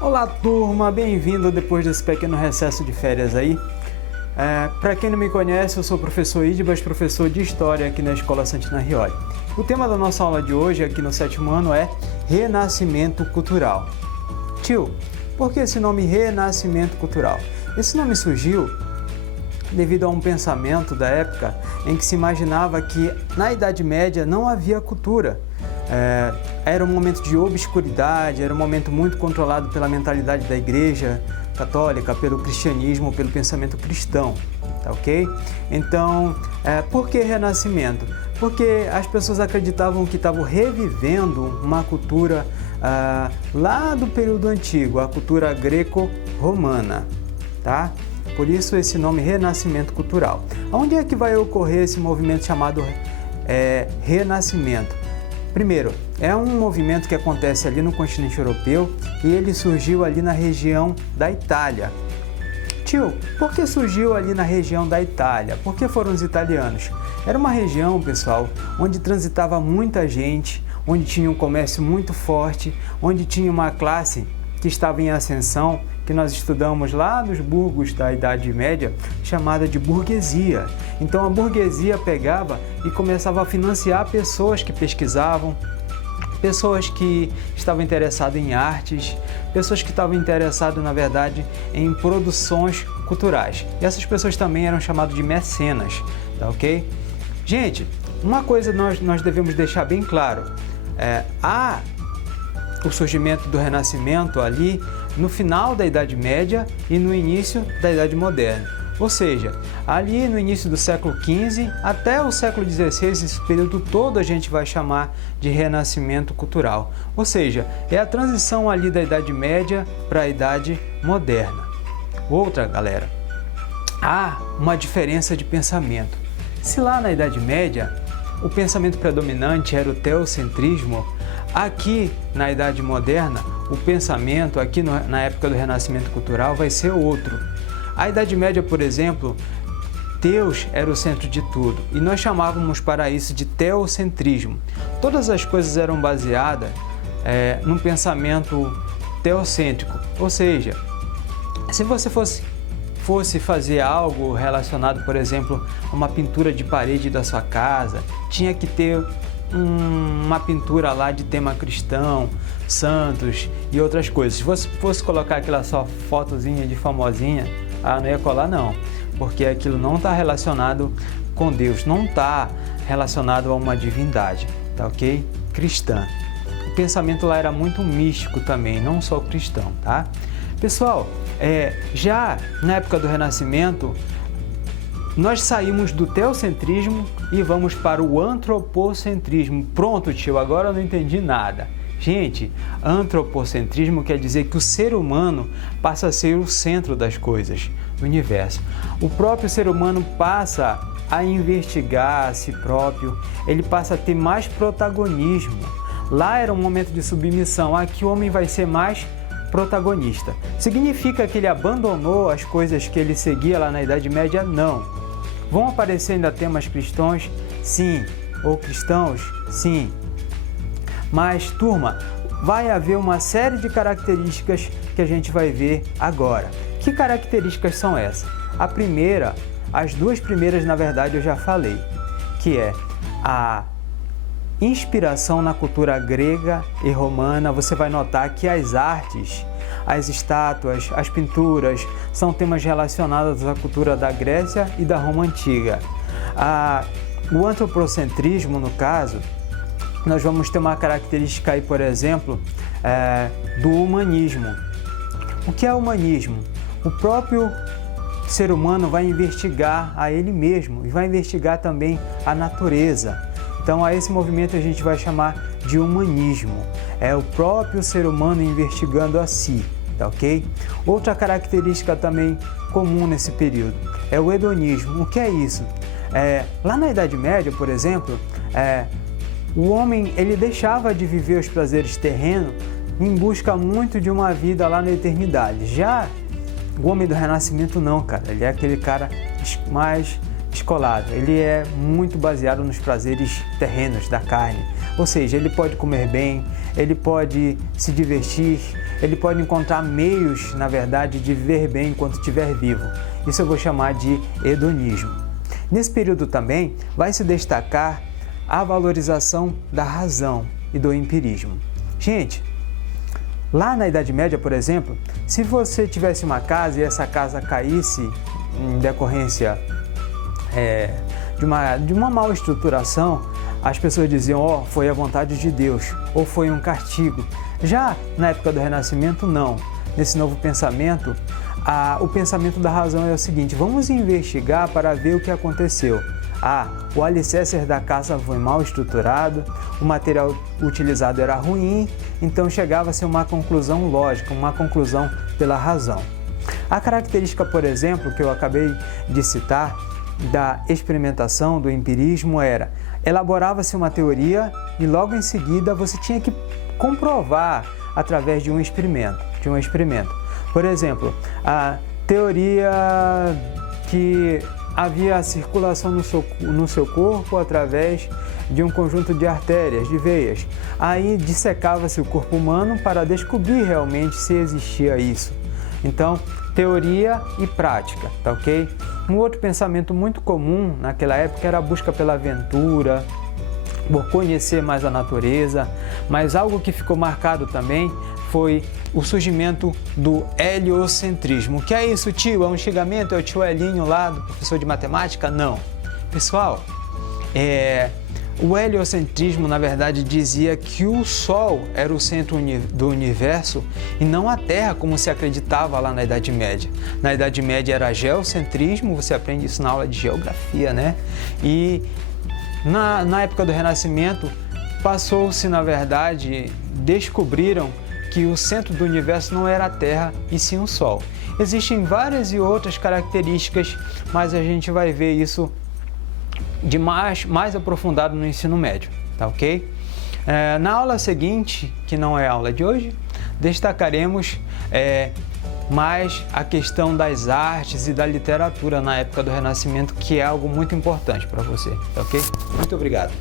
Olá turma, bem-vindo depois desse pequeno recesso de férias aí. Para quem não me conhece, eu sou o professor Idibas, professor de História aqui na Escola Santina Rioli. O tema da nossa aula de hoje aqui no 7º ano é Renascimento Cultural. Tio, por que esse nome Renascimento Cultural? Esse nome surgiu devido a um pensamento da época em que se imaginava que na Idade Média não havia cultura. Era um momento de obscuridade, era um momento muito controlado pela mentalidade da Igreja Católica, pelo cristianismo, pelo pensamento cristão, tá ok? Então, por que Renascimento? Porque as pessoas acreditavam que estavam revivendo uma cultura lá do período antigo, a cultura greco-romana, tá? Por isso esse nome Renascimento Cultural. Onde é que vai ocorrer esse movimento chamado Renascimento? Primeiro, é um movimento que acontece ali no continente europeu e ele surgiu ali na região da Itália. Tio, por que surgiu ali na região da Itália? Por que foram os italianos? Era uma região, pessoal, onde transitava muita gente, onde tinha um comércio muito forte, onde tinha uma classe que estava em ascensão, que nós estudamos lá nos burgos da Idade Média, chamada de burguesia. Então a burguesia pegava e começava a financiar pessoas que pesquisavam, pessoas que estavam interessadas em artes, pessoas que estavam interessadas, na verdade, em produções culturais. E essas pessoas também eram chamadas de mecenas, tá ok? Gente, uma coisa nós devemos deixar bem claro, o surgimento do Renascimento ali no final da Idade Média e no início da Idade Moderna. Ou seja, ali no início do século XV até o século XVI, esse período todo a gente vai chamar de Renascimento Cultural. Ou seja, é a transição ali da Idade Média para a Idade Moderna. Outra, galera, há uma diferença de pensamento. Se lá na Idade Média o pensamento predominante era o teocentrismo, aqui na Idade Moderna o pensamento, aqui na época do Renascimento Cultural, vai ser outro. A Idade Média, por exemplo, Deus era o centro de tudo e nós chamávamos para isso de teocentrismo. Todas as coisas eram baseadas num pensamento teocêntrico, ou seja, se você fosse fazer algo relacionado, por exemplo, a uma pintura de parede da sua casa, tinha que ter uma pintura lá de tema cristão, santos e outras coisas. Se você fosse colocar aquela só fotozinha de famosinha, não ia colar não, porque aquilo não está relacionado com Deus, não está relacionado a uma divindade, tá ok? Cristã. O pensamento lá era muito místico também, não só cristão, tá? Pessoal, já na época do Renascimento, nós saímos do teocentrismo e vamos para o antropocentrismo. Pronto, tio, agora eu não entendi nada. Gente, antropocentrismo quer dizer que o ser humano passa a ser o centro das coisas, do universo. O próprio ser humano passa a investigar a si próprio, ele passa a ter mais protagonismo. Lá era um momento de submissão, aqui o homem vai ser mais protagonista. Significa que ele abandonou as coisas que ele seguia lá na Idade Média? Não. Vão aparecer ainda temas cristãos? Sim. Ou cristãos? Sim. Mas, turma, vai haver uma série de características que a gente vai ver agora. Que características são essas? A primeira, as duas primeiras, na verdade, eu já falei, que é a inspiração na cultura grega e romana. Você vai notar que as artes, as estátuas, as pinturas são temas relacionados à cultura da Grécia e da Roma Antiga. O antropocentrismo, no caso, nós vamos ter uma característica aí, por exemplo, do humanismo. O que é humanismo? O próprio ser humano vai investigar a ele mesmo e vai investigar também a natureza. Então, a esse movimento a gente vai chamar de humanismo. É o próprio ser humano investigando a si, tá ok? Outra característica também comum nesse período é o hedonismo. O que é isso? Lá na Idade Média, por exemplo, o homem ele deixava de viver os prazeres terrenos em busca muito de uma vida lá na eternidade. Já o homem do Renascimento não, cara. Ele é aquele cara mais descolado. Ele é muito baseado nos prazeres terrenos da carne. Ou seja, ele pode comer bem, ele pode se divertir, ele pode encontrar meios, na verdade, de viver bem enquanto estiver vivo. Isso eu vou chamar de hedonismo. Nesse período também vai se destacar a valorização da razão e do empirismo. Gente, lá na Idade Média, por exemplo, se você tivesse uma casa e essa casa caísse em decorrência de uma mal estruturação, as pessoas diziam, ó, foi a vontade de Deus, ou foi um castigo. Já na época do Renascimento, não. Nesse novo pensamento, o pensamento da razão é o seguinte, vamos investigar para ver o que aconteceu. O alicerce da casa foi mal estruturado, o material utilizado era ruim, então chegava-se a uma conclusão lógica, uma conclusão pela razão. A característica, por exemplo, que eu acabei de citar, da experimentação, do empirismo, elaborava-se uma teoria e logo em seguida você tinha que comprovar através de um experimento. Por exemplo, a teoria que havia a circulação no seu corpo através de um conjunto de artérias, de veias. Aí dissecava-se o corpo humano para descobrir realmente se existia isso. Então, teoria e prática, tá ok? Um outro pensamento muito comum naquela época era a busca pela aventura, por conhecer mais a natureza, mas algo que ficou marcado também foi o surgimento do heliocentrismo. O que é isso, tio? É um xingamento? É o tio Elinho lá, do professor de matemática? Não. Pessoal, o heliocentrismo, na verdade, dizia que o Sol era o centro do universo e não a Terra, como se acreditava lá na Idade Média. Na Idade Média era geocentrismo, você aprende isso na aula de geografia, né? E na época do Renascimento, passou-se, na verdade, descobriram que o centro do universo não era a Terra e sim o Sol. Existem várias e outras características, mas a gente vai ver isso de mais aprofundado no ensino médio, tá ok? Na aula seguinte, que não é a aula de hoje, destacaremos mais a questão das artes e da literatura na época do Renascimento, que é algo muito importante para você, tá ok? Muito obrigado!